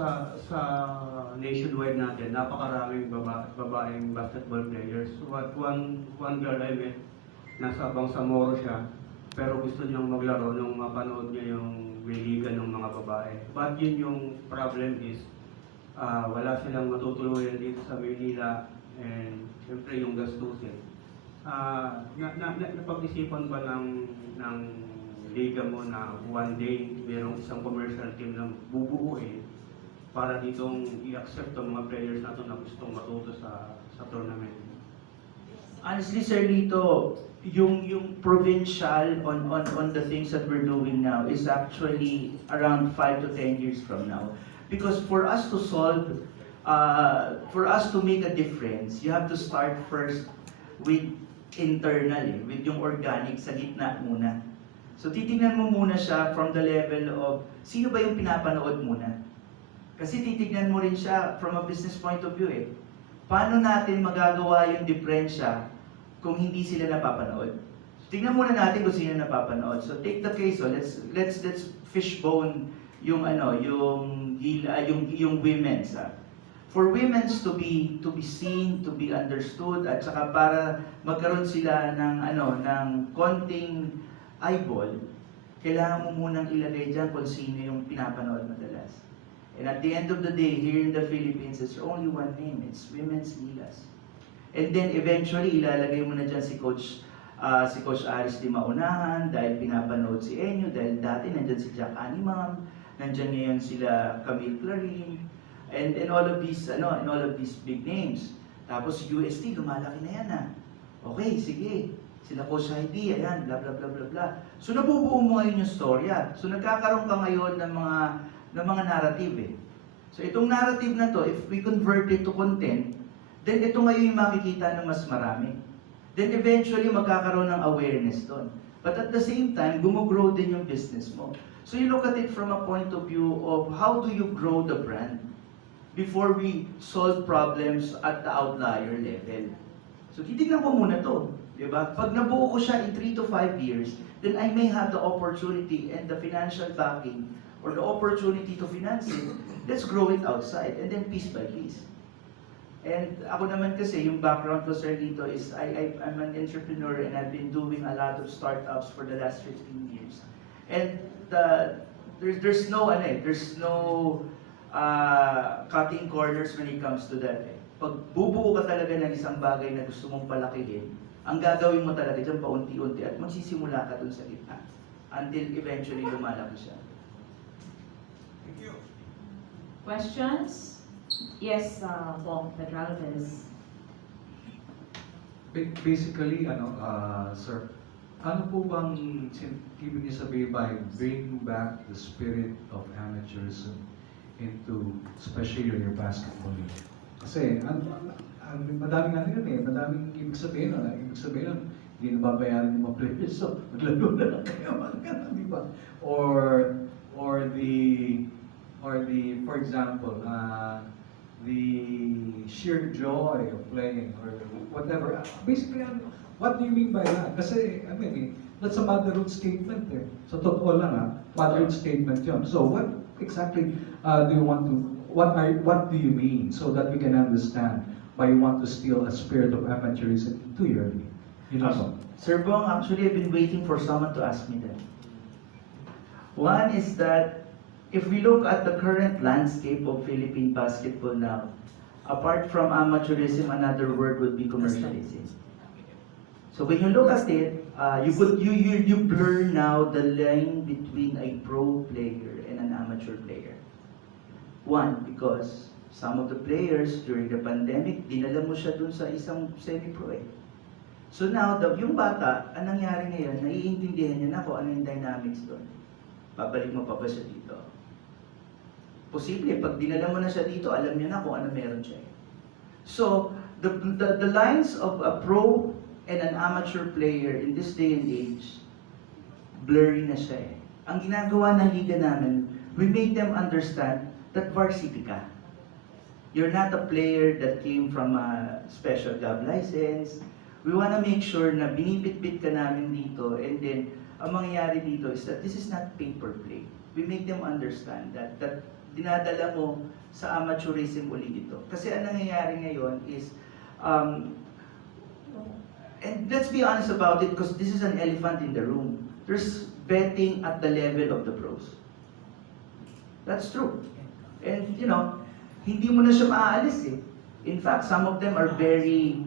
sa nationwide natin, napakaraming babaeng basketball players. One girl I met, nasa Bangsamoro siya, pero gusto niyang maglaro nung mapanood niya yung liga ng mga babae. But yun yung problem is, wala silang matutuluyan dito sa Manila, and siyempre yung gastusin. Napag-isipan ba ng liga mo na one day merong isang commercial team na bubuuin para ditong i-accept ang mga players natin na gustong matuto sa tournament? Honestly, Sir Lito, yung provincial on the things that we're doing now is actually around 5 to 10 years from now. Because for us to solve, for us to make a difference, you have to start first with internal, with yung organic sa gitna muna. So titignan mo muna siya from the level of, sino ba yung pinapanood muna? Kasi titignan mo rin siya from a business point of view Paano natin magagawa yung diferensya kung hindi sila napapanood? So, tingnan muna natin kung sino napapanood. So take the case, let's fishbone yung yung women's. For women's to be seen, to be understood, at saka para magkaroon sila ng konting eyeball, kailangan mo munang ilagay dyan kung sino yung pinapanood madalas. And at the end of the day, here in the Philippines, there's only one name. It's Women's Gilas. And then eventually, ilalagay mo na dyan si Coach Aris Di Maunahan, dahil pinapanood si Enyo, dahil dati nandyan si Jack Animam, nandyan ngayon sila Camille Clarin, and all of these big names. Tapos UST, lumalaki na yan Okay, sige. Sila Coach Heidi, ayan, bla bla bla bla bla. So nabubuo mo ngayon yung storya. So nagkakaroon ka ngayon ng mga narrative So itong narrative na to, if we convert it to content, then ito ngayon yung makikita ng mas marami. Then eventually magkakaroon ng awareness doon. But at the same time, gumogrow din yung business mo. So you look at it from a point of view of how do you grow the brand before we solve problems at the outlier level. So titignan ko muna to. Diba? Pag nabuo ko siya in 3 to 5 years, then I may have the opportunity and the financial backing or the opportunity to finance it. Let's grow it outside and then piece by piece. And ako naman kasi, yung background ko, Sir Lito, is I'm an entrepreneur and I've been doing a lot of startups for the last 15 years. And there's no cutting corners when it comes to that. Pag bubuo ka talaga ng isang bagay na gusto mong palakihin, ang gagawin mo talaga dyan paunti-unti at magsisimula ka dun sa gitna until eventually lumalaki siya. Thank you. Questions? Yes, Bong Pedralbes. Basically, sir, ano po bang ibig niyo sabihin by bring back the spirit of amateurism into, especially your basketball league? Kasi, madaming madaming ibig sabihin hindi nababayaran yung mga players, so maglaro na lang kayo, di ba? Or the, for example, the sheer joy of playing or whatever. Basically, what do you mean by that? Kasi, that's a motherhood statement So, totoo lang motherhood statement yun. So, what exactly do you want to, what do you mean so that we can understand why you want to steal a spirit of amateurism into your league? Sir Bong, actually I've been waiting for someone to ask me that. One is that if we look at the current landscape of Philippine basketball now, apart from amateurism, another word would be commercialism. So when you look at it, you blur now the line between a pro player and an amateur player. One, because some of the players during the pandemic, dinala mo siya dun sa isang semi-pro So now, yung bata, anong nangyari ngayon, naiintindihan niya na kung ano yung dynamics doon. Babalik mo pa ba siya dito? Posible, pag dinala mo na siya dito, alam niya na kung ano meron siya. So, the lines of a pro and an amateur player in this day and age, blurry na siya Ang ginagawa ng liga namin, we make them understand that varsity ka. You're not a player that came from a special job license. We want to make sure na binibit-bit ka namin dito, and then ang mangyayari dito is that this is not paper play. We make them understand that dinadala mo sa amateurism ulit ito. Kasi ang nangyayari ngayon is, and let's be honest about it because this is an elephant in the room. There's betting at the level of the pros. That's true. And hindi mo na siya maaalis eh. In fact, some of them are very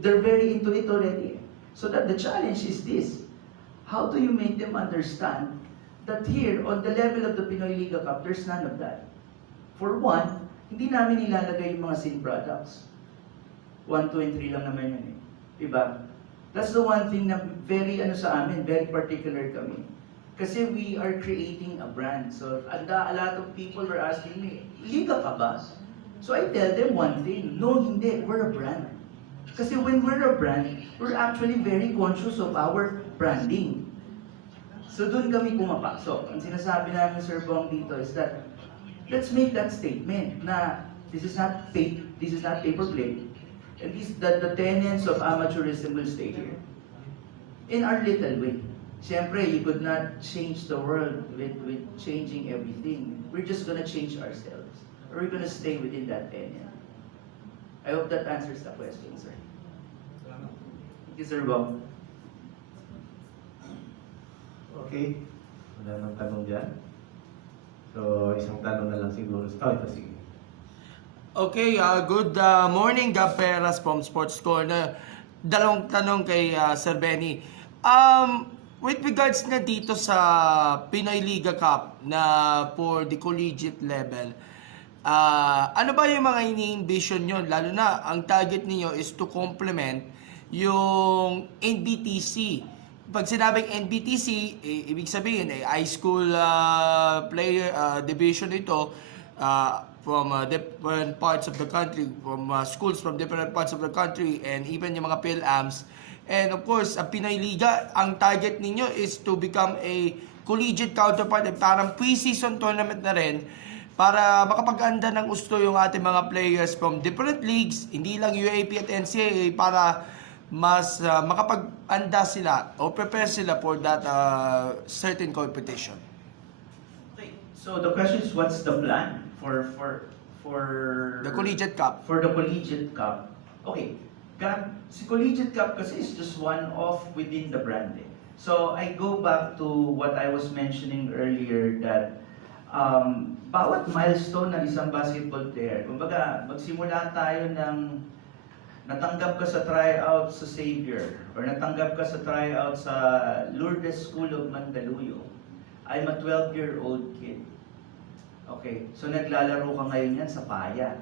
they're very into it already. So that the challenge is this: how do you make them understand that here, on the level of the Pinoy Liga Cup, there's none of that? For one, hindi namin ilalagay yung mga sin products. 1, 2, and 3 lang naman yun eh. Diba? That's the one thing na very sa amin, very particular kami. Kasi we are creating a brand. So, a lot of people were asking me, Liga ka ba? So I tell them one thing, no, hindi, we're a brand. Kasi when we're a brand, we're actually very conscious of our branding. So doon kami pumapasok. Ang sinasabi namin, Sir Bong, dito is that, let's make that statement na this is not paper play. And the tenets of amateurism will stay here. In our little way. Siyempre, you could not change the world with changing everything. We're just gonna change ourselves. Or we're gonna stay within that tenet. I hope that answers the question, sir. Thank you, Sir Bob. Okay. Wala nang tanong dyan. So, isang tanong na lang siguro. Ito, sige. Okay, good morning, Gab Peras from Sports Corner. Dalawang tanong kay Sir Benny. With regards na dito sa Pinoy Liga Cup na for the collegiate level, ano ba yung mga ini-envision nyo? Lalo na, ang target niyo is to complement yung NBTC. Pag sinabing NBTC, ibig sabihin, high school player division ito, from different parts of the country, from schools from different parts of the country, and even yung mga PhilAms. And of course, ang Pinoy Liga, ang target ninyo is to become a collegiate counterpart, parang pre-season tournament na rin, para makapag-anda ng gusto yung ating mga players from different leagues, hindi lang UAP at NCAA, para mas makapag-anda sila o prepare sila for that certain competition. Okay. So the question is, what's the plan for The Collegiate Cup. For the Collegiate Cup. Okay. Si Collegiate Cup kasi is just one of within the brand. So I go back to what I was mentioning earlier that bawat milestone ng isang basketball player, kumbaga magsimula tayo ng natanggap ka sa tryout sa Xavier or natanggap ka sa tryout sa Lourdes School of Mandaluyong. I'm a 12-year-old kid. Okay, so naglalaro ka ngayon yan sa Paya.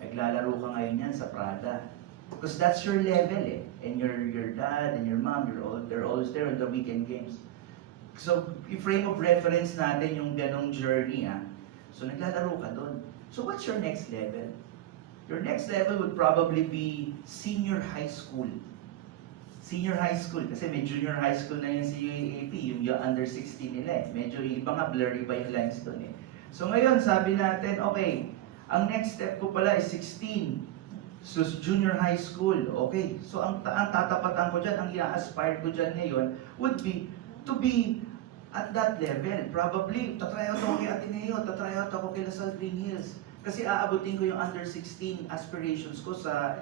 Naglalaro ka ngayon yan sa Prada. Because that's your level eh. And your dad and your mom, they're always there on the weekend games. So, i-frame of reference natin yung ganong journey So, naglalaro ka doon. So, what's your next level? Your next level would probably be senior high school. Senior high school, kasi may junior high school na yun si UAAP, yung under 16 nila eh. Medyo iba nga, blurry pa yung lines doon eh. So, ngayon, sabi natin, okay, ang next step ko pala is 16. So, junior high school, okay. So, ang tatapatan ko dyan, ang i-aspire ko dyan ngayon would be to be at that level. Probably, tatry out ako kay Ateneo, tatry out ako kay Lasal Green Hills. Kasi aabutin ko yung under 16 aspirations ko sa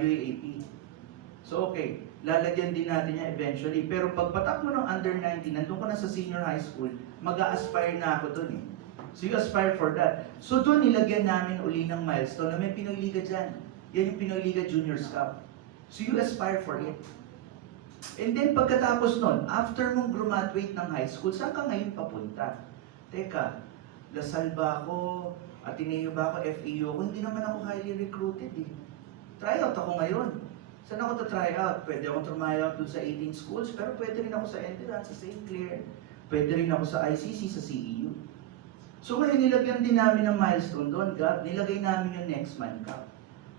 UAAP. So, okay, lalagyan din natin niya eventually. Pero pagpatak mo ng under 19, nandun ka na sa senior high school, mag-a-aspire na ako dun eh. So you aspire for that. So doon nilagyan namin uli ng milestone na may Pinoy Liga dyan. Yan yung Pinoy Liga Juniors Cup. So you aspire for it. And then pagkatapos nun, after mong graduate ng high school, saan ka ngayon papunta? Teka, Lasal ba ako? Ateneo ba ako? FEU ako? Hindi naman ako highly recruited eh. Try out ako ngayon. Saan ako ta-try out? Pwede akong try out dun sa 18 schools, pero pwede rin ako sa Enterance, sa St. Clair. Pwede rin ako sa ICC, sa CEU. So ngayon nilagyan din namin ng milestone doon, Gab, nilagay namin yung next man cup.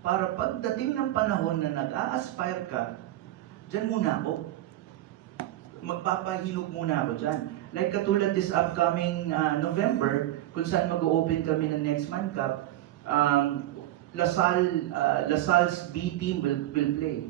Para pagdating ng panahon na nag-a-aspire ka, dyan muna ako. Magpapahilog muna ako dyan. Like katulad this upcoming November, kung saan mag-open kami ng next man cup, Lasal's B team will play.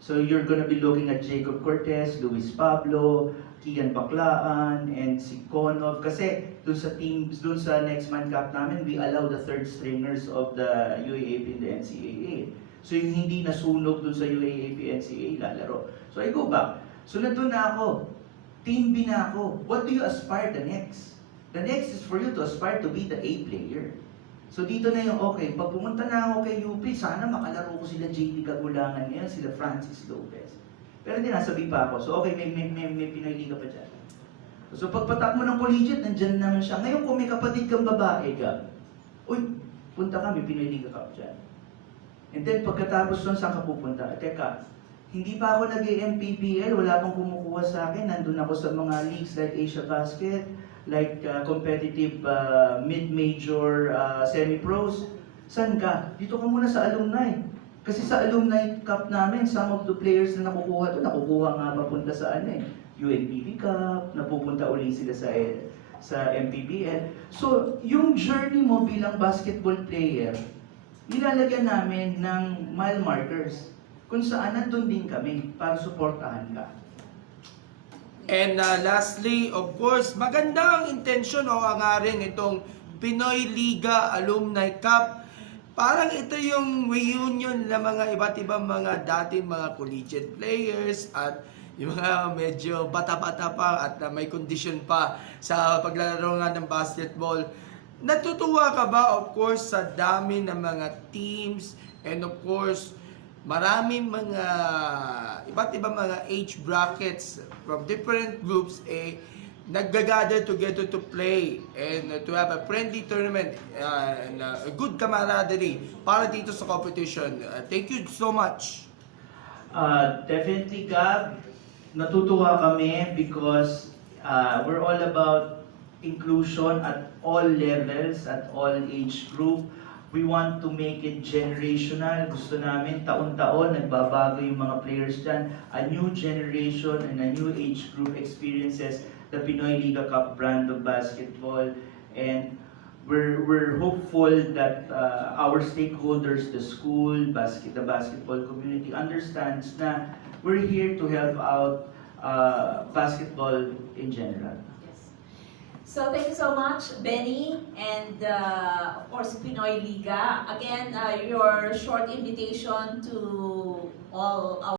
So you're gonna be looking at Jacob Cortez, Luis Pablo, Kian Baclaan and si Konov kasi dun sa teams, dun sa next man cup namin, we allow the third stringers of the UAAP and the NCAA. So yung hindi nasunog dun sa UAAP NCAA lalaro. So I go back. So nandun na ako. Team B na ako. What do you aspire the next? The next is for you to aspire to be the A player. So dito na yung okay, pag pumunta na ako kay UP, sana makalaro ko sila JD Kagulangan ngayon, sila Francis Lopez. Pero hindi nasabi pa ako. So okay, may Pinoy Liga pa dyan. So pagpatak mo ng collegiate, nandyan naman siya. Ngayon kung may kapatid kang babae ka, uy, punta ka, may Pinoy Liga ka pa dyan. And then pagkatapos nun, saan ka pupunta? Teka, hindi pa ako nag-MPPL, wala pang kumukuha sa akin. Nandun ako sa mga leagues like Asia Basket, like competitive mid-major semi-pros. Saan ka? Dito ka muna sa alumni. Kasi sa alumni cup namin, some of the players na nakukuha doon, nakukuha nga papunta sa UNPB Cup, napupunta uli sila sa MPBL. So, yung journey mo bilang basketball player, nilalagyan namin ng mile markers kung saan nandun din kami para suportahan ka. And lastly, of course, maganda ang intensyon o hangarin itong Pinoy Liga Alumni Cup. Parang ito yung reunion ng mga iba't ibang mga dating mga collegiate players at yung mga medyo bata-bata pa at may condition pa sa paglalaro nga ng basketball. Natutuwa ka ba, of course, sa dami ng mga teams and of course, maraming mga iba't ibang mga age brackets from different groups nag-gather together to play and to have a friendly tournament and a good camaraderie para dito sa competition. Thank you so much. Definitely, Gab, natutuwa kami because we're all about inclusion at all levels, at all age group. We want to make it generational. Gusto namin taon-taon nagbabago yung mga players dyan. A new generation and a new age group experiences the Pinoy Liga Cup brand of basketball. And we're hopeful that our stakeholders, the school, the basketball community understands na we're here to help out basketball in general. So thank you so much, Benny, and of course Pinoy Liga. Again, your short invitation to all our